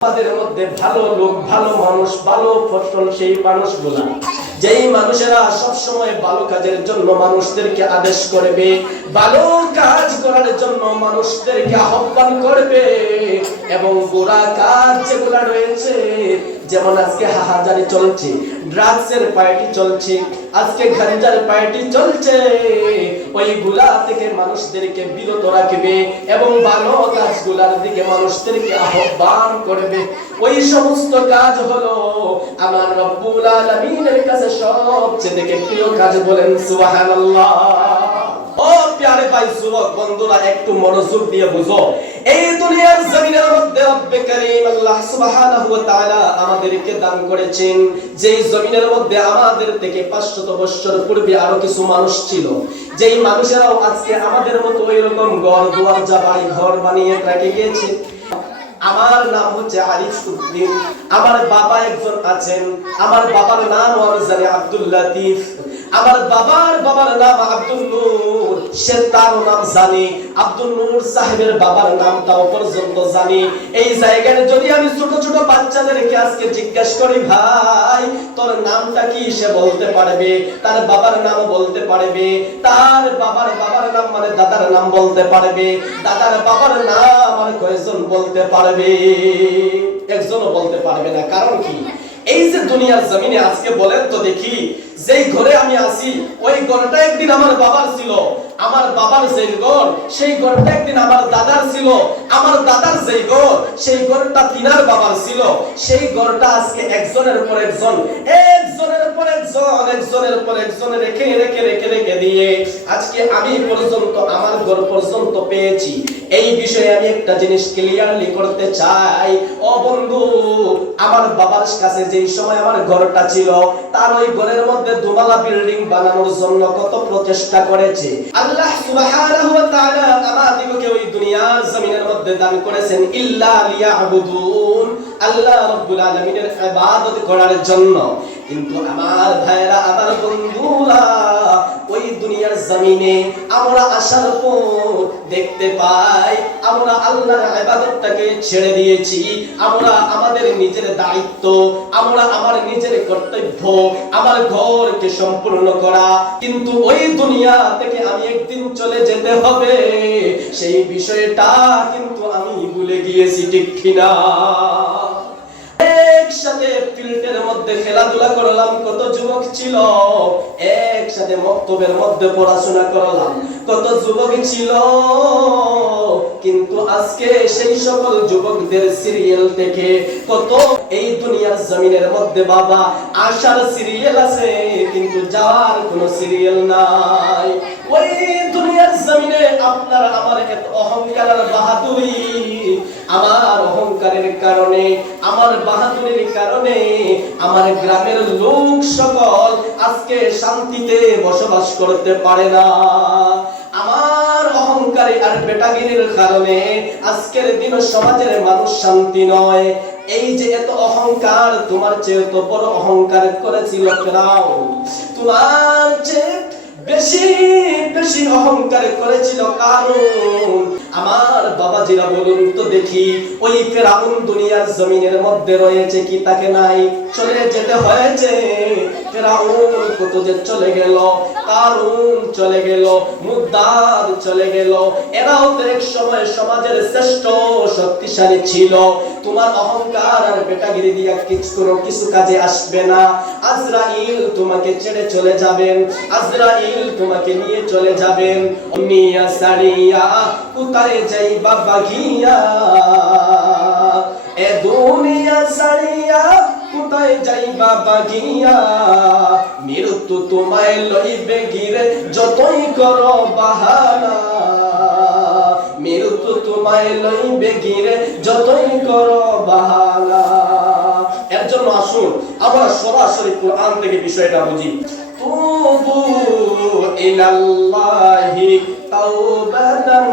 আমাদের মধ্যে ভালো লোক ভালো মানুষ ভালো ফসল সেই মানুষগুলা। যেই মানুষেরা সব সময় ভালো কাজের জন্য মানুষদেরকে আদেশ করবে, ভালো কাজ করার জন্য মানুষদেরকে আহ্বান করবে এবং বুড়া কাজ যেগুলা রয়েছে, যেমন আজকে হাহাজারি চলছে, ড্রাগসের পার্টি চলছে, আজকে গাঞ্জার পার্টি চলছে ওইগুলা থেকে মানুষদেরকে বিরত রাখবে এবং ভালো কাজগুলার দিকে মানুষদেরকে আহ্বান করবে। ওই সমস্ত কাজ হলো আমার রব্বুল আলামিনের কাছে সবচেয়ে দেখে প্রিয় কাজ বলেন ও প্যারে বন্ধুরা, একটু মনোযোগ দিয়ে বুঝো। এই দুনিয়ার জমিনের মধ্যে রব্বে করিম আল্লাহ সুবহানাহু ওয়া তাআলা আমাদেরকে দান করেছেন। যেই জমিনের মধ্যে আমাদের থেকে 500 বছর পূর্বে আরও কিছু মানুষ ছিল। যেই মানুষেরাও আজকে আমাদের মতো এরকম ঘর দুয়ার যা বাড়ি ঘর বানিয়ে রেখে গিয়েছে। আমার নাম হচ্ছে আরিফ সুদ্দিন। আমার বাবা একজন আছেন। আমার বাবার নাম আব্দুল লাতিফ। আমার বাবার বাবার নাম আব্দুল নূর। সে তার নাম জানি। আব্দুল নূর সাহেবের বাবার নামটাও পর্যন্ত জানি। এই জায়গায় যদি আমি ছোট ছোট বাচ্চাদেরকে আজকে জিজ্ঞাসা করি, ভাই, তোর নামটা কি? সে বলতে পারবে। তার বাবার নাম বলতে পারবে। তার বাবার বাবার নাম মানে দাদার নাম বলতে পারবে। দাদার বাবার নাম আর কয়েকজন বলতে পারবে। একজনও বলতে পারবে না। কারণ কি? এই যে দুনিয়ার জমিনে আজকে বলেন তো দেখি, যেই ঘরে আমি আছি, ওই ঘরটা একদিন আমার বাবার ছিল। আমার বাবার যেই ঘর, সেই ঘরটা একদিন আমার দাদার ছিল। আমার দাদার যেই ঘর, সেই ঘরটা তিনার বাবার ছিল। সেই ঘরটা আজকে একজনের পর একজন। পর একজন একজনের পর একজন রেখে রেখে রেখে রেখে দিয়ে, আজকে আমি পর্যন্ত, আমার ঘর পর্যন্ত পেয়েছি। এই বিষয়ে আমি একটা জিনিস ক্লিয়ারলি করতে চাই। ও বন্ধু, আমার বাবার কাছে যেই সময় আমার ঘরটা ছিল, তার ওই ঘরের মধ্যে দুমালা বিল্ডিং বানানোর জন্য কত প্রচেষ্টা করেছে। আল্লাহ সুবহানাহু ওয়া তাআলা আমাদিগকে ওই দুনিয়ার জমিনের মধ্যে দান করেছেন, ইল্লা লিয়াবুদুন। আল্লাহ রাব্বুল আলামিনের ইবাদত করার জন্য। কিন্তু আমার ভাইরা, আমার বন্ধুরা, ওই দুনিয়ার জমিনে আমরা আসার পর দেখতে পাই, আমরা আল্লাহর ইবাদতটাকে ছেড়ে দিয়েছি। আমরা আমাদের নিজের দায়িত্ব, আমরা আমার নিজের কর্তব্য, আমার ঘরকে সম্পূর্ণ করা। কিন্তু ওই দুনিয়া থেকে আমি একদিন চলে যেতে হবে। সেই বিষয়টা কিন্তু আমি ভুলে গিয়েছি, ঠিক কিনা? একসাথে মধ্যে খেলাধুলা করলাম, কত যুবক ছিল। একসাথে মক্তবের মধ্যে পড়াশোনা করলাম, কত যুবক ছিল। কিন্তু আজকে সেই সকল যুবকদের সিরিয়াল থেকে কত এই দুনিয়ার জমিনের মধ্যে বাবা আসার সিরিয়াল আছে, কিন্তু যাওয়ার কোনো সিরিয়াল নাই। ওই দুনিয়ার জমিনে আপনার আমার এত বাহাদুরি। আমার অহংকারের কারণে, আমার কারণে আমার গ্রামের লোক সকল আজকে শান্তিতে বসবাস করতে পারে না। আমার অহংকারী আর বেটাগিরির কারণে আজকের দিন সমাজের মানুষ শান্তি নয়। এই যে এত অহংকার, তোমার চেয়ে তো বড় অহংকার করেছিল তোমার চেয়ে বেশি বেশি অহংকার করেছিল কারণ আমার বাবাজিরা বলুন তো দেখি, ওই ফেরাউন দুনিয়ার জমিনের মধ্যে রয়েছে কি তাকে নাই? চলে যেতে হয়েছে। ফেরাউন কত যে চলে গেল, কারুন চলে গেল মুদ্দার চলে গেল। এরাও তো এক সময় সমাজের শ্রেষ্ঠ, শক্তিশালী ছিল। তোমার অহংকার আর বেটাগিরি দিয়া কিছু কোনো কিছু কাজে আসবে না। আজরাইল তোমাকে ছেড়ে চলে যাবেন, আজরাইল তোমাকে নিয়ে চলে যাবেন। মিয়া সারিয়া কোথায় যাইবা বাঘিয়া এ দুনিয়া সারিয়া কোথায় যাইবা বাঘিয়া মৃত্যু তোমায় লইবে গিরে যতই করো বাহানা। মৃত্যু তোমায় লইবে গিরে যতই করো বাহানা। এর জন্য আসুন, আমরা সরাসরি কোরআন থেকে বিষয়টা বুঝি। তুবু ইলাল্লাহি তাওবাতান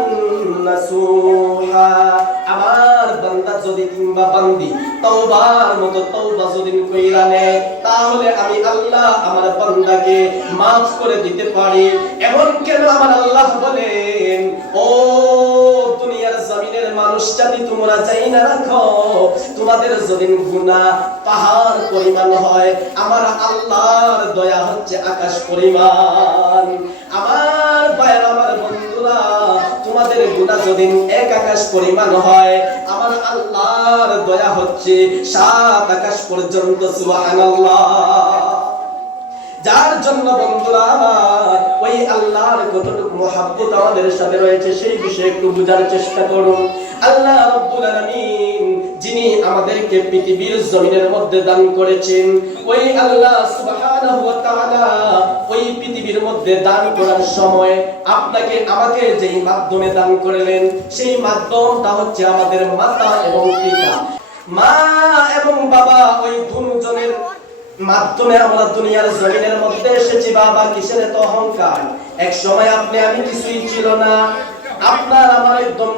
আমার বান্দা যদি কিংবা বান্দি, তওবার মতো তওবা যদি কইরা তাহলে আমি আল্লাহ আমার বান্দাকে maaf করে দিতে পারি। এমন কেন আমার আল্লাহ বলেন, ও দুনিয়ার জমিনের মানুষ মানুষ তোমরা চাই না রাখো, তোমাদের যদি গুনাহ পাহাড় পরিমাণ হয়, আমার আল্লাহর দয়া হচ্ছে আকাশ পরিমাণ। আমার ভাইয়ের আমার তোমাদের গুনাহ যদি এক আকাশ পরিমাণ হয়, আমার আল্লাহর দয়া হচ্ছে সাত আকাশ পর্যন্ত, সুবহানাল্লাহ। যার জন্য বন্ধুরা ওই আল্লাহর কতটুকু মহাব্বত আমাদের সাথে রয়েছে, সেই বিষয়ে একটু বোঝার চেষ্টা করুন। আল্লাহ রব্বুল আলামিন, যিনি আমাদেরকে পৃথিবীর জমিনের মধ্যে দান করেছেন, ওই আল্লাহ সুবহানাহু ওয়া তাআলা ওই পৃথিবীর মধ্যে দান করার সময় আপনাকে আমাকে যেই মাধ্যমে দান করলেন, সেই মাধ্যমটা হচ্ছে আমাদের মাতা এবং পিতা। মা এবং বাবা ওই দুজনের মাধ্যমে আমরা দুনিয়ার জমিনের মধ্যে এসেছি বাবা কিসের এত অহংকার? এক সময় আপনি আমি কিছুই ছিল না। আপনার আমার একদম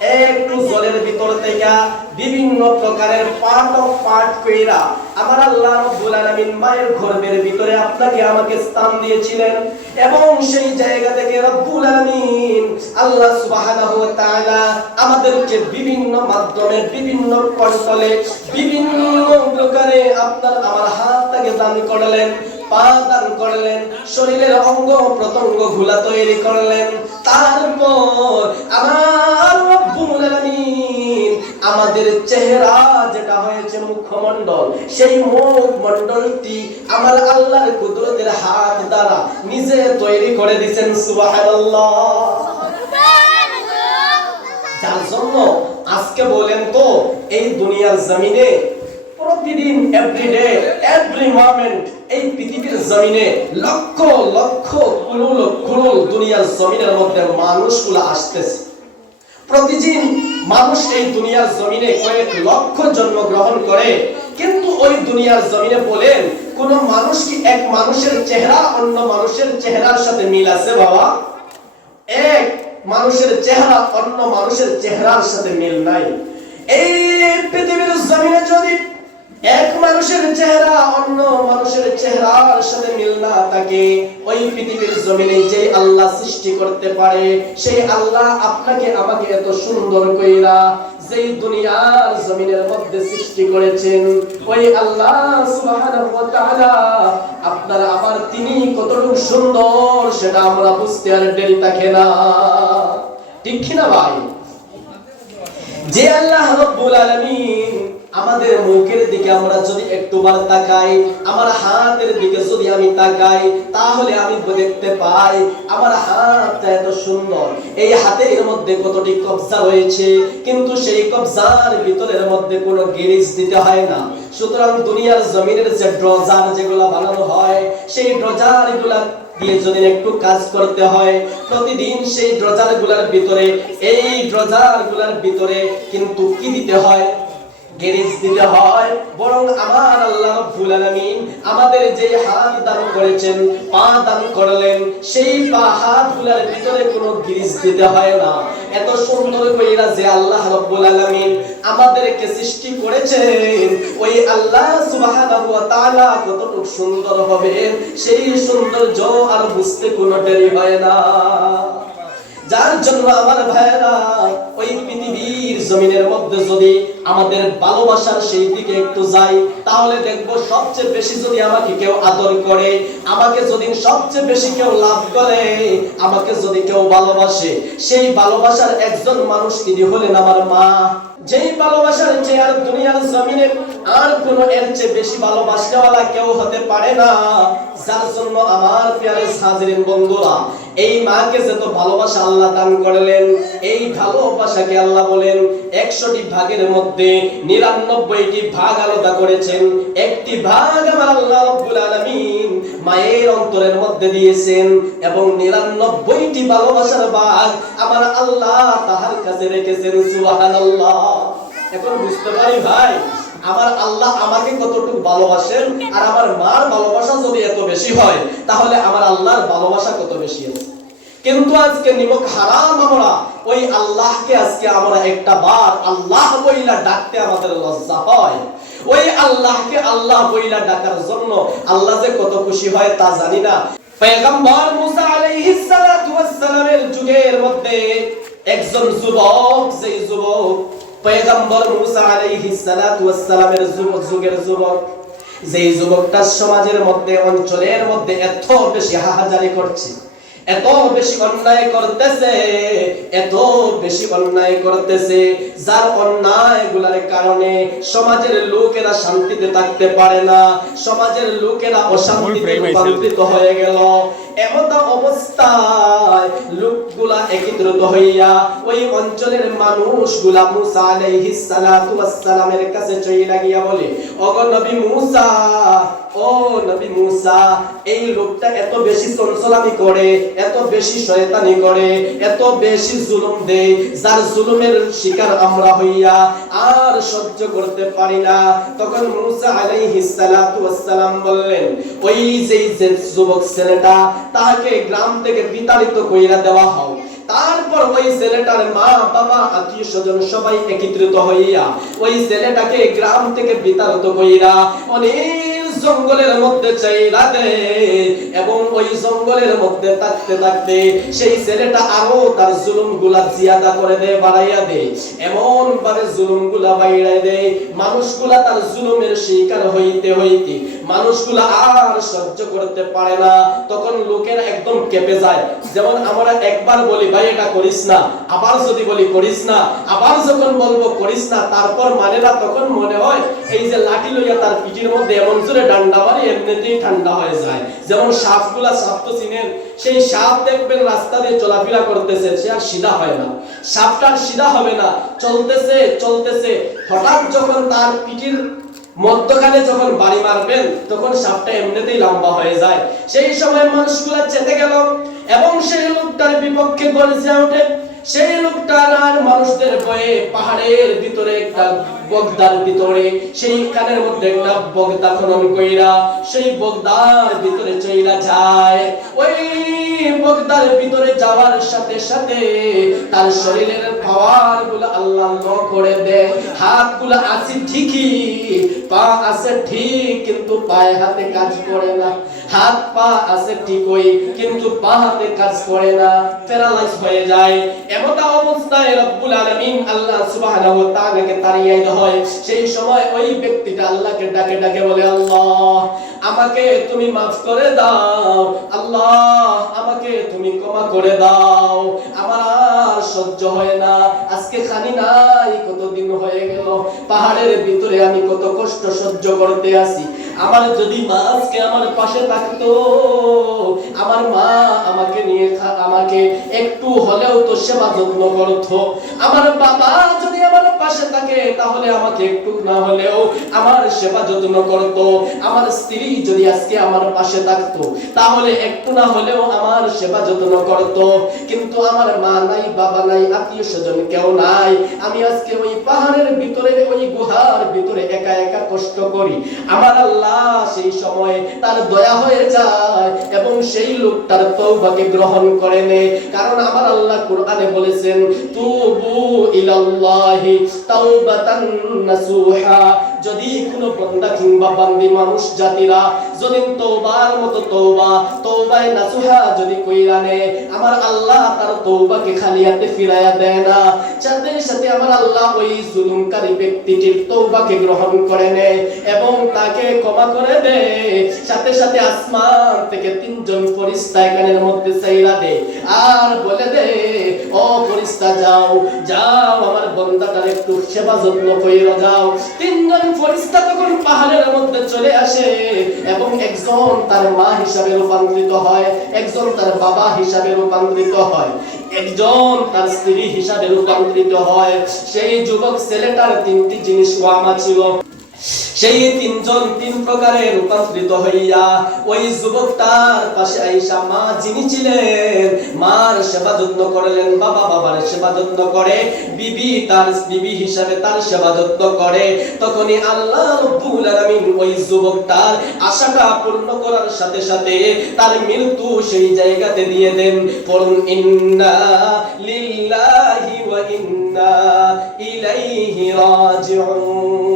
একটু জলের ভিতর থেকে বিভিন্ন প্রকারের পার্ট অফ পার্ট কইরা আমার আল্লাহ রাব্বুল আলামিন মায়ের গর্ভের ভিতরে আপনাকে আমাকে স্থান দিয়েছিলেন এবং সেই জায়গা থেকে রব্বুল আলামিন আল্লাহ সুবহানাহু ওয়া তাআলা আমাদেরকে বিভিন্ন মাধ্যমে, বিভিন্ন কৌশলে বিভিন্ন প্রকারে আপনার আমার হাতটাকে দান করলেন। করলেন, শরীরের অঙ্গ প্রত্যঙ্গগুলা তৈরি করলেন। তারপর আমার আমাদের চেহারা যেটা হয়েছে মুখমণ্ডল, সেই মুখমণ্ডলটি আমার আল্লাহর কুদরতের হাত দ্বারা নিজে তৈরি করে দিয়েছেন যার জন্য আজকে বলেন তো, এই দুনিয়ার জমিনে প্রতিদিন এভরিডে এভরি মোমেন্ট এই পৃথিবীর জমিনে লক্ষ লক্ষ কুলুল কুলুল দুনিয়ার জমিনের মধ্যে মানুষগুলো আসতেছে। প্রতিদিন মানুষ এই দুনিয়ার জমিনে কয়েক লক্ষ জন্মগ্রহণ করে, কিন্তু ওই দুনিয়ার জমিনে বলেন, কোন মানুষ কি এক মানুষের চেহারা, অন্য মানুষের চেহারার সাথে মিল আছে বাবা? এক মানুষের চেহারা, অন্য মানুষের চেহারার সাথে মিল নাই। এই পৃথিবীর জমিনে যদি এক মানুষের চেহারা অন্য মানুষের চেহারার সাথে মিল না থাকে। ওই পৃথিবীর জমিনে যে আল্লাহ সৃষ্টি করতে পারে, সেই আল্লাহ আপনাকে আমাকে এত সুন্দর কইরা যেই দুনিয়ার জমিনের মধ্যে সৃষ্টি করেছেন, ওই আল্লাহ সুবহানাহু ওয়া তাআলা আপনার আমার তিনি কতটুকু সুন্দর সেটা আমরা বুঝতে আর দেরি থাকে না। ঠিক কি না ভাই? যে আল্লাহ রব্বুল আলামিন আমাদের মুখের দিকে আমরা যদি একটুবার তাকাই, আমার হাতের দিকে যদি আমি তাকাই, তাহলে আমি দেখতে পাই আমার হাতটা এত সুন্দর। এই হাতের মধ্যে কতটি কবজা রয়েছে, কিন্তু সেই কবজার ভিতরের মধ্যে কোনো গিরিজ দিতে হয় না। সুতরাং দুনিয়ার জমিনের যে ড্রজার যেগুলো বানানো হয়, সেই ড্রজারগুলা দিয়ে যদি একটু কাজ করতে হয়, প্রতিদিন সেই ড্রজারগুলার ভিতরে, এই ড্রজারগুলার ভিতরে কিন্তু কি দিতে হয়? দিতে হয়। বরং আমার আল্লাহ রাব্বুল আলামিন আমাদের যে হাত দান করেছেন, পা দান করলেন, সেই পা হাতগুলোর ভিতরে কোনো দিতে হয় না। এত সুন্দর কইরা যে আল্লাহ রাব্বুল আলামিন আমাদেরকে সৃষ্টি করেছেন, ওই আল্লাহ সুবহানাহু ওয়া তাআলা কতটুকু সুন্দর হবে, সেই সৌন্দর্য আর বুঝতে কোনো দেরি হয় না। যার জন্য আমার ভাইয়েরা, ওই পৃথিবীর জমিনের মধ্যে যদি আমাদের ভালোবাসার সেই দিকে একটু যাই, তাহলে দেখব সবচেয়ে বেশি যদি আমাকে কেউ আদর করে, আমাকে যদি সবচেয়ে বেশি কেউ লাভ করে, আমাকে যদি কেউ ভালোবাসে, সেই ভালোবাসার একজন মানুষ তিনি হলেন আমার মা। যেই ভালোবাসার চেয়ে আর দুনিয়ার জমিনে আর কোনো এর চেয়ে বেশি ভালোবাসনেওয়ালা কেউ হতে পারে না, যার জন্য আমার প্রিয় হাজিরিন বন্ধুরা, এই মাকে যত ভালোবাসা আল্লাহ দান করলেন, এই ভালোবাসাকে আল্লাহ বলেন একশোটি ভাগের মধ্যে নিরানব্বইটি ভাগ আলাদা করেছেন। একটি ভাগ আমার আল্লাহ রব্বুল আলামিন মায়ের অন্তরের মধ্যে দিয়েছেন এবং নিরানব্বইটি ভালোবাসার ভাগ আমার আল্লাহ তাহার কাছে রেখেছেন, সুবহানাল্লাহ। এখন বুঝতে পারি ভাই, আমার আল্লাহ আমাকে কতটুকু ভালোবাসেন আর আমার মার ভালোবাসা যদি এত বেশি হয়, তাহলে আমার আল্লাহর ভালোবাসা কত বেশি আছে? কিন্তু আজকে নিমক হারাম আমরা, ওই আল্লাহকে আজকে আমরা একটা বার আল্লাহ বইলা ডাকতে আমাদের লজ্জা হয়। ওই আল্লাহকে আল্লাহ বইলা ডাকার জন্য আল্লাহ যে কত খুশি হয় তা জানি না। পয়গম্বর মুসা আলাইহিস সালাতু ওয়াস সালামের যুগের মধ্যে একজন যুবক, যেই যুবক পয়গম্বর মুসা আলাইহিস সালাতু ওয়াস সালামের যুবক, যুগের যুবক যুবকটা সমাজের মধ্যে, অঞ্চলের মধ্যে এত বেশি হাহাজারি করছে। এত বেশি অন্যায় করতেছে এত বেশি অন্যায় করতেছে যার অন্যায়গুলার কারণে সমাজের লোকেরা শান্তিতে থাকতে পারে না সমাজের লোকেরা অশান্তিতে রূপান্তরিত হয়ে গেল। এমন অবস্থায় লোকগুলা একত্রিত হইয়া ওই অঞ্চলের মানুষগুলা মুসা আলাইহিস সালাতু ওয়াস সালামের কাছে চইলা গিয়া বলে ওগো নবী মুসা ও নবী মুসা, এই লোকটা এত বেশি চঞ্চলামি করে, এত বেশি শয়তানি করে, এত বেশি জুলুম দেয়, যার জুলুমের শিকার আমরা হইয়া আর সহ্য করতে পারি না। তখন মুসা আলাইহিস সালাতু ওয়াস সালাম বললেন, ওই যে যে যুবক ছেলেটা তাহাকে গ্রাম থেকে বিতাড়িত কইরা দেওয়া হোক। তারপর ওই ছেলেটার মা, বাবা, আত্মীয় স্বজন সবাই একত্রিত হইয়া ওই ছেলেটাকে গ্রাম থেকে বিতাড়িত কইরা অনেক জঙ্গলের মধ্যে চাইলা দে এবং ওই জঙ্গলের মধ্যে থাকতে থাকতে সেই ছেলেটা আরও তার জুলুমগুলা জিয়াদা করে দে বাড়াইয়া দে এমন ভাবে জুলুমগুলা বাইরাই দে মানুষগুলা তার জুলুমের শিকার হইতে হইতে, মানুষগুলা আর সহ্য করতে পারে না। তখন লোকেরা একদম কেঁপে যায়। যেমন আমরা একবার বলি, ভাই, এটা করিস না। আবার যদি বলি, করিস না। আবার যখন বলব, করিস না, তারপর মানে না তখন মনে হয়, এই যে লাঠি লইয়া তার পিঠির মধ্যে এমন জোরে ডান্ডা মারি এমনিতেই ঠান্ডা হয়ে যায়। যেমন সাপগুলা সাপ তো চিনেন, সেই সাপ দেখবেন রাস্তা দিয়ে চলাফেরা করতেছে, সে আর সিধা হয় না। সাপটা আর সিধা হবে না, চলতেছে চলতেছে। হঠাৎ যখন তার পিঠির মধ্যখানে যখন বাড়ি মারবেন, তখন সাপটা এমনিতেই লম্বা হয়ে যায়। সেই সময় মানুষগুলা চেতে গেল, এবং সেই লোকটার বিপক্ষে গর্জে ওঠে। সেই লোকটার আর মানুষদের ভয়ে পাহাড়ের ভিতরে একটা বগদার ভিতরে, সেই কানের মধ্যে একটা বগদা খনন কইরা সেই বগদার ভিতরে চইলা যায়। ওই বগদার ভিতরে যাওয়ার সাথে সাথে তার শরীরের পাওয়ারগুলো আল্লাহ ন করে দেয়। হাতগুলো আছে ঠিকই, পা আছে ঠিক, কিন্তু পায়ে হাতে কাজ করে না। হাত পা আছে ঠিকই, কিন্তু পা হাতে কাজ করে না, প্যারালাইজ হয়ে যায়। এমতা অবস্থায় রব্বুল আলামিন আল্লাহ সুবহানাহু ওয়া তাআলাকে তাড়িয়ে হয়। সেই সময় ওই ব্যক্তিটা আল্লাহকে ডাকে ডাকে বলে, আল্লাহ, আমাকে তুমি মাফ করে দাও। আল্লাহ, আমাকে তুমি ক্ষমা করে দাও। আমার আর সহ্য হয় না। আজকে খানি নাই, কতদিন হয়ে গেল? পাহাড়ের ভিতরে আমি কত কষ্ট সহ্য করতে আসি। আমার যদি মা আজকে আমার পাশে থাকতো, আমার মা আমাকে নিয়ে আমাকে একটু হলেও তো সেবা যত্ন করতো। আমার বাবা যদি পাশে থাকে তাহলে আমাকে একটু না হলেও আমার সেবা যত্ন করতো, আমার স্ত্রী যদি আজকে আমার পাশে থাকতো, তাহলে একটু না হলেও আমার সেবা যত্ন করতো। কিন্তু আমার মা নাই, বাবা নাই, আত্মীয় স্বজন কেউ নাই। আমি আজকে ওই পাহাড়ের ভিতরে, ওই গুহার ভিতরে একা একা কষ্ট করি। আমার আল্লাহ সেই সময় তার দয়া হয়ে যায় এবং সেই লোকটার তৌবাকে গ্রহণ করে নে কারণ আমার আল্লাহ কোরআনে বলেছেন, তুবু ইলাল্লাহি তাওবাতান নাসুহা। যদি কোনো বান্দা কিংবা বান্দি মানুষ, জাতিরা যদি তওবার মতো তওবা, তওবায় নাসুহা যদি কইরা নে আমার আল্লাহ তার তওবাকে খালি হাতে ফিরায়া দেয় না। সাথে সাথে আমার আল্লাহ ওই জুলুমকারী ব্যক্তিটির তওবাকে গ্রহণ করে নেয় এবং তাকে ক্ষমা করে দেয়। সাথে সাথে আসমান থেকে তিনজন ফরিস্তা এখানের মধ্যে চাইরা দে আর বলে দে, ও ফরিস্তা যাও যাও, আমার বন্দাটার একটু সেবা যত্ন কইরা, যাও। তিনজন ফরিস্তা তখন পাহাড়ের মধ্যে চলে আসে এবং একজন তার মা হিসাবে রূপান্তরিত হয়, একজন তার বাবা হিসাবে রূপান্তরিত হয়, একজন তার স্ত্রী হিসাবে রূপান্তরিত হয়। সেই যুবক ছেলেটার তিনটি জিনিস ওয়ামা ছিল। সেই তিনজন তিন প্রকারে রূপান্তরিত হইয়া ওই যুবকটার পাশে আইসা মা যিনি ছিলেন, মার সেবা যত্ন করলেন, বাবা বাবার সেবা যত্ন করে, বিবি তার বিবি হিসাবে তার সেবা যত্ন করে। তখনই আল্লাহ রব্বুল আলামিন ওই যুবকটার আশাটা পূর্ণ করার সাথে সাথে তার মৃত্যু সেই জায়গাতে দিয়ে দেন। পড়ুন ইন্না লিল্লাহি ওয়া ইন্না ইলাইহি রাজিউন।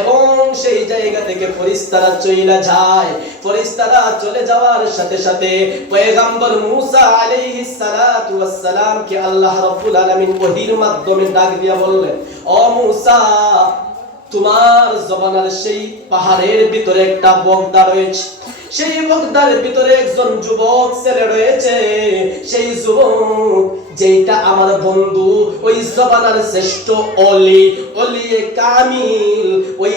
এবং সেই জায়গা থেকে ফরিস্তারা চলে যায়। ফরিস্তারা চলে যাওয়ার সাথে সাথে পয়গম্বর মুসা আলাইহিস সালাতু ওয়াস সালাম কে আল্লাহ রাব্বুল আলামিন ওহীর মাধ্যমে ডাক দিয়া বললেন, ও মুসা, তোমার জবানার সেই পাহাড়ের ভিতরে একটা বগদা রয়েছে। সেই বগদার ভিতরে একজন যুবক ছেলে রয়েছে। সেই যুবক যেটা আমার বন্ধু, ওই জবানার শ্রেষ্ঠ অলি অলি কামিল। ওই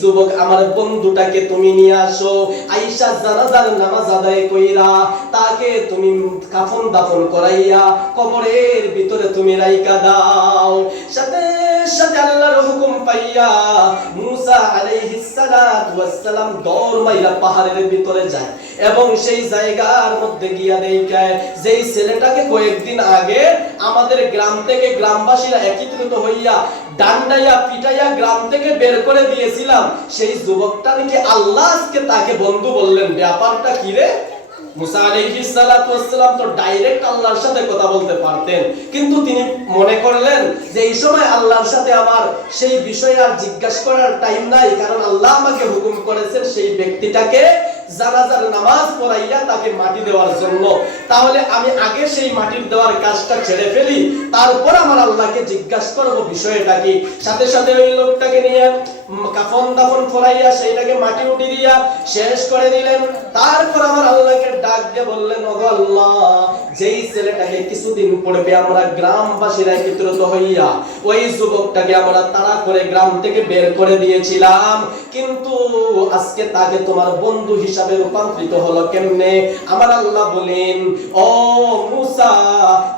যুবক আমার বন্ধুটাকে তুমি নিয়ে আসো। আইসা জানাজার নামাজ আদায় কইরা তাকে তুমি কাফন দাফন করাইয়া কবরের ভিতরে তুমি রাইকা দাও। সাথে সাথে আল্লাহর হুকুম পাইয়া মুসা আলাইহিস সালাতু ওয়াস সালাম দৌড় মাইরা পাহাড়ের ভিতরে যায় এবং সেই জায়গার মধ্যে গিয়া দেখায় যেই ছেলেটাকে কয়েকদিন আগে আমাদের গ্রাম থেকে গ্রামবাসীরা হইয়া, ডান্ডাইয়া, পিটাইয়া গ্রাম থেকে বের করে দিয়েছিলাম। সেই যুবকটা নাকি আল্লাহ আজকে তাকে বন্ধু বললেন। ব্যাপারটা কি রে? তিনি মনে করলেন যে এই সময় সাথে আমার সেই বিষয়ে আর জিজ্ঞাসা করার আল্লাহ আমাকে হুকুম করেছেন সেই ব্যক্তিটাকে জানাজার নামাজ পড়াইয়া তাকে মাটি দেওয়ার জন্য। তাহলে আমি আগে সেই মাটির দেওয়ার কাজটা ছেড়ে ফেলি, তারপর আমার আল্লাহকে জিজ্ঞাসা করব বিষয়টা কি? সাথে সাথে ওই লোকটাকে নিয়ে কাফন দাফন ফোরাইয়া সেইটাকে মাটি উঠি দিয়া শেষ করে দিলেন। তারপর আমার আল্লাহকে ডাক দিয়ে বললেন ও আল্লাহ, যেই ছেলেটাকে কিছুদিন পড়বে আমরা গ্রামবাসীরা একত্রিত হইয়া ওই যুবকটাকে আমরা তাড়া করে গ্রাম থেকে বের করে দিয়েছিলাম, কিন্তু আজকে তাকে তোমার বন্ধু হিসাবে রূপান্তরিত হলো কেমনে? আমার আল্লাহ বলেন, ও মুসা,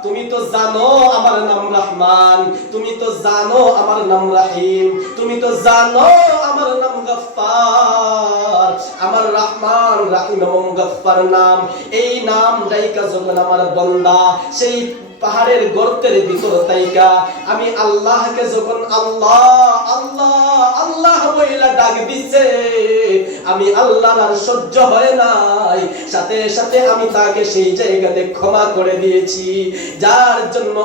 তুমি তো জানো আমার নাম রহমান, তুমি তো জানো আমার নাম রাহিম, তুমি তো জানো আমার নাম গফফার, আমার রহমান রাহিম এবং গফফার নাম। এই নাম দাইকা যখন আমার বন্দা, সেই পাহাড়ের গর্তের ভিতর তাইকা, আমি আল্লাহকে যখন আল্লাহ আল্লাহ আল্লাহ বইলা ডাক দিছে। আমি আল্লাহর আর সহ্য হয় নাই। সাথে সাথে আমি তাকে সেই জায়গাতে ক্ষমা করে দিয়েছি। যার জন্য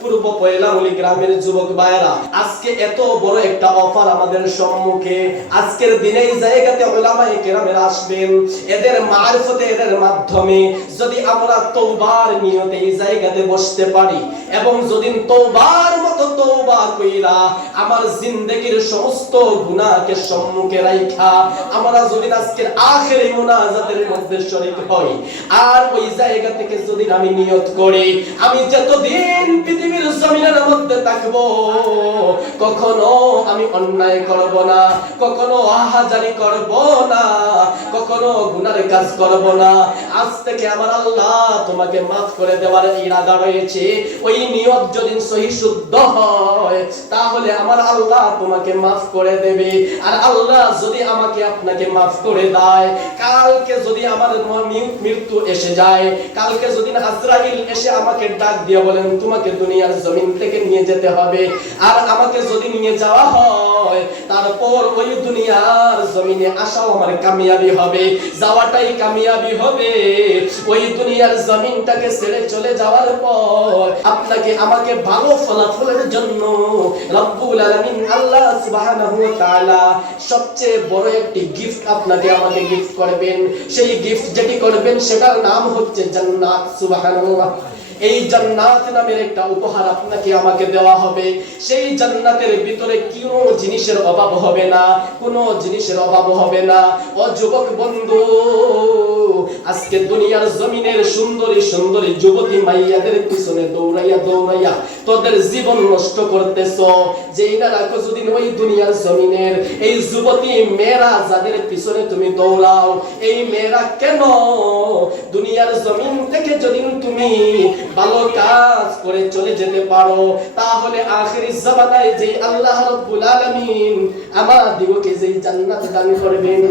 পূর্ব পয়লামুলি গ্রামের যুবক ভাইরা আজকে এত বড় একটা অফার আমাদের সম্মুখে। আজকের দিনে এই জায়গাতে ওলামায়ে কেরামের আসবেন। এদের মারফতে, এদের মাধ্যমে যদি আমরা তৌবার নিয়তে এই জায়গাতে বসতে পারি, এবং যদি তৌবার মতো তৌবা কইরা আমার জিন্দেগির সমস্ত গুনাহকে সম্মুখে রাইখা, আমরা যদি আজকের আখেরি মুনাজাতের মধ্যে শরীক হই, আর ওই জায়গা থেকে যদি আমি নিয়ত করি, আমি যতদিন পৃথিবীর জমিনের মধ্যে থাকব, কখনো আমি অন্যায় করব না, কখনো আহাজারি করব না, কখনো গুনার কাজ করব না। আজ থেকে আমার আল্লাহ তোমাকে মাফ করে দেওয়ার ইরাদা রয়েছে। ওই নিয়ত যদি সহি শুদ্ধ হয়, তাহলে আমার আল্লাহ তোমাকে মাফ করে দেবে। আর আল্লাহ যদি আমাকে আপনাকে মাফ করে দেয়, কালকে যদি আমার মৃত্যু এসে যায়, কালকে যদি আজরাইল এসে আমাকে ডাক দিয়ে বলেন, তোমাকে দুনিয়ার জমিন থেকে নিয়ে যেতে হবে। আর আমাকে যদি নিয়ে যাওয়া হয়, তারপর ওই দুনিয়ার জমিনে আসাও আমার কামিয়াবি হবে, যাওয়াটাই কামিয়াবি হবে। ওই দুনিয়ার জমিনটাকে ছেড়ে চলে যাওয়ার পর, আপনাকে আমাকে ভালো ফলাফলের জন্য রব্বুল আলামিন আল্লাহ সুবহানাহু ওয়া তাআলা সবচেয়ে বড় একটি গিফট আপনাকে আমাকে গিফট করবেন। সেই গিফট যেটি করবেন সেটার নাম হচ্ছে জান্নাত সুবহানাল্লাহ এই জান্নাত নামের একটা উপহার আপনাকে আমাকে দেওয়া হবে। সেই জান্নাতের ভিতরে কোনো জিনিসের অভাব হবে না, কোনো জিনিসের অভাব হবে না। ও যুবক বন্ধু, আজকে দুনিয়ার জমিনের সুন্দরী সুন্দরী যুবতী মাইয়াদের পিছনে দৌড়াইয়া দৌড়াইয়া তোদের জীবন নষ্ট করতেছ। যেই না রাখো যদি ওই দুনিয়ার জমিনের এই যুবতী মেয়েরা যাদের পিছনে তুমি দৌড়াও, এই মেয়েরা কেন দুনিয়ার জমিন থেকে যদি তুমি ভালো কাজ করে চলে যেতে পারো, তাহলে আখিরি জামানায় যে আল্লাহ রব্বুল আলামিন আমাদিগকে যেই জান্নাত দান করবেন।